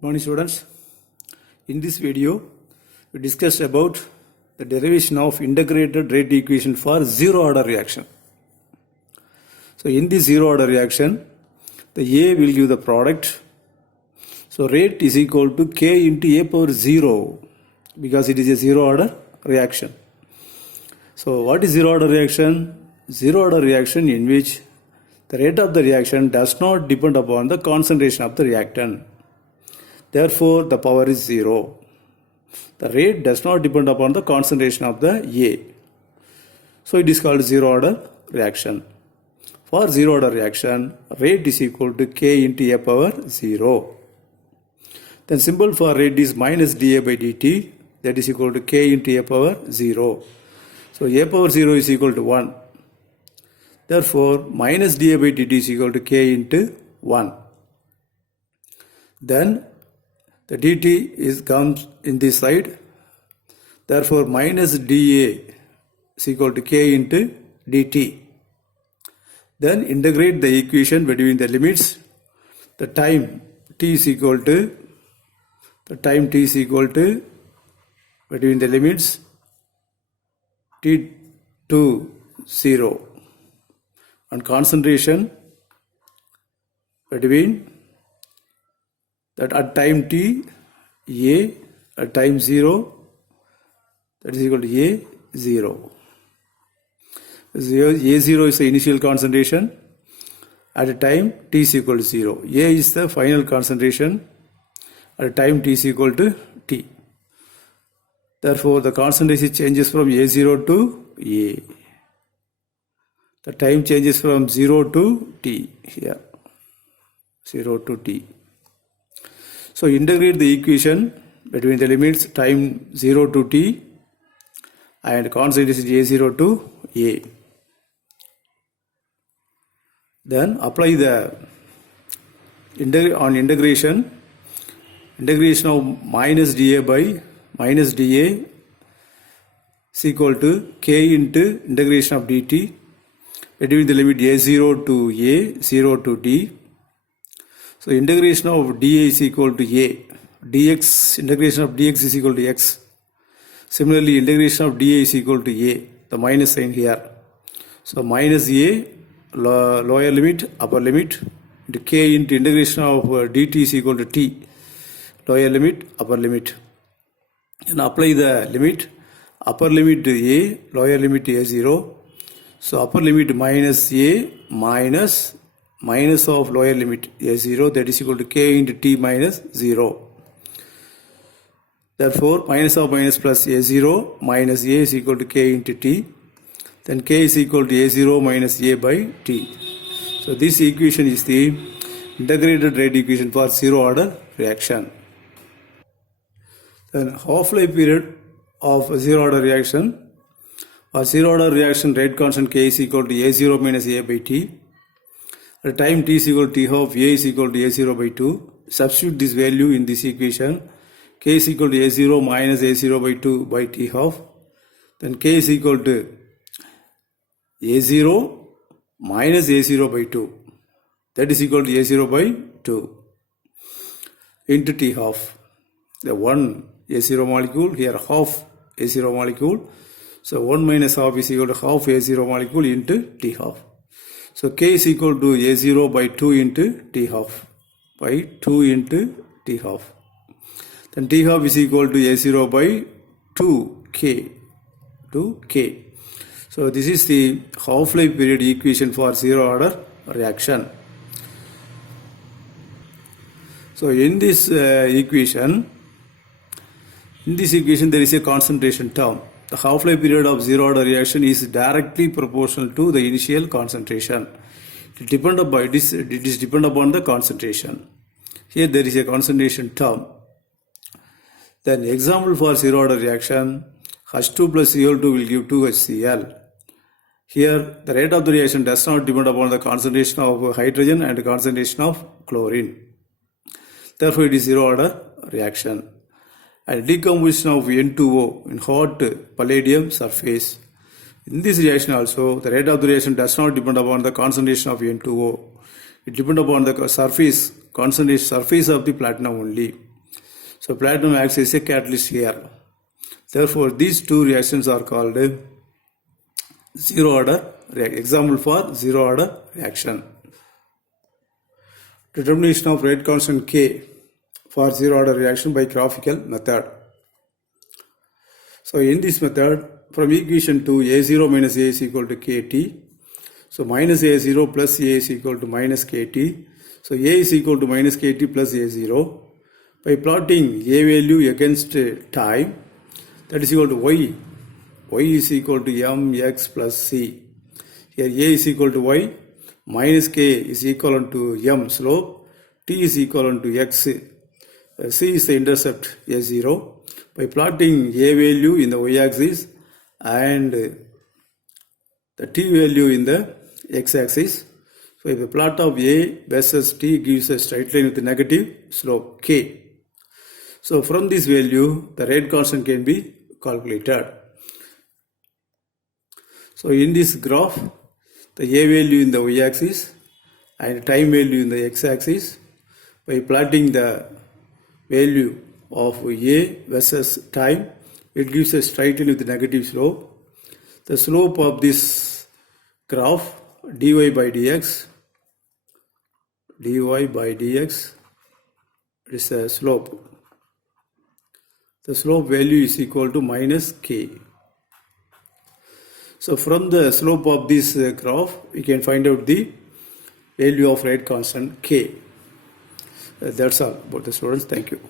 Morning students, in this video we discussed about the derivation of integrated rate equation for zero order reaction. So in this zero order reaction, the A will give the product. So rate is equal to K into A power 0 because it is a zero order reaction. So what is zero order reaction? Zero order reaction in which the rate of the reaction does not depend upon the concentration of the reactant. Therefore, the power is 0. The rate does not depend upon the concentration of the A. So it is called zero order reaction. For zero order reaction, rate is equal to K into A power 0. Then symbol for rate is minus dA by dt, that is equal to K into A power 0. So A power 0 is equal to 1. Therefore, minus dA by dt is equal to K into 1. Then the dt comes in this side. Therefore, minus dA is equal to K into dt. Then integrate the equation between the limits. The time t is equal to between the limits t to 0 and concentration between that at time t A, at time 0, that is equal to A 0. A0 is the initial concentration at a time t is equal to 0. A is the final concentration at a time t is equal to t. Therefore, the concentration changes from A0 to A. The time changes from 0 to t here. 0 to t. So integrate the equation between the limits time 0 to t and concentration A0 to A. Then apply the integration of minus dA by minus dA is equal to K into integration of dt between the limit A0 to A, 0 to d. So integration of dA is equal to A. Dx, integration of dx is equal to x. Similarly, integration of dA is equal to A, the minus sign here. So minus A, lower limit, upper limit, into K into integration of dt is equal to t, lower limit, upper limit. And apply the limit, upper limit A, lower limit A0. So upper limit minus A minus of lower limit A0, that is equal to K into t minus 0. Therefore, minus of minus plus A0 minus A is equal to K into t. Then K is equal to A0 minus A by t. So this equation is the integrated rate equation for zero order reaction. Then half-life period of zero order reaction. For zero order reaction, rate constant K is equal to A0 minus A by t. At time t is equal to t half, A is equal to A0 by 2. Substitute this value in this equation. K is equal to A0 minus A0 by 2 by t half. Then K is equal to A0 minus A0 by 2. That is equal to A0 by 2 into t half. The one A0 molecule, here half A0 molecule. So 1 minus half is equal to half A0 molecule into t half. So K is equal to A0 by 2 into t half. By 2 into t half. Then t half is equal to A0 by 2K. So this is the half-life period equation for zero order reaction. So in this equation there is a concentration term. The half-life period of zero order reaction is directly proportional to the initial concentration. It is dependent upon the concentration. Here there is a concentration term. Then example for zero order reaction, H2 plus Cl2 will give 2HCl. Here the rate of the reaction does not depend upon the concentration of hydrogen and the concentration of chlorine. Therefore it is zero order reaction. And decomposition of N2O in hot palladium surface. In this reaction also, the rate of the reaction does not depend upon the concentration of N2O. It depends upon the surface, concentration surface of the platinum only. So platinum acts as a catalyst here. Therefore, these two reactions are called zero order reaction. Example for zero order reaction. Determination of rate constant K for zero order reaction by graphical method. So in this method, from equation 2, A0 minus A is equal to KT. So minus A0 plus A is equal to minus KT. So A is equal to minus KT plus A0. By plotting A value against time, that is equal to Y. Y is equal to mx plus c. Here A is equal to Y, minus K is equivalent to m slope, T is equivalent to x, c is the intercept A0. By plotting A value in the y-axis and the T value in the x-axis. So if the plot of A versus T gives a straight line with a negative slope K. So from this value, the rate constant can be calculated. So in this graph, the A value in the y-axis and time value in the x-axis, by plotting the value of A versus time, it gives a straight line with a negative slope. The slope of this graph, dy by dx, is a slope. The slope value is equal to minus k. So from the slope of this graph, we can find out the value of rate constant k. That's all about the students. Thank you.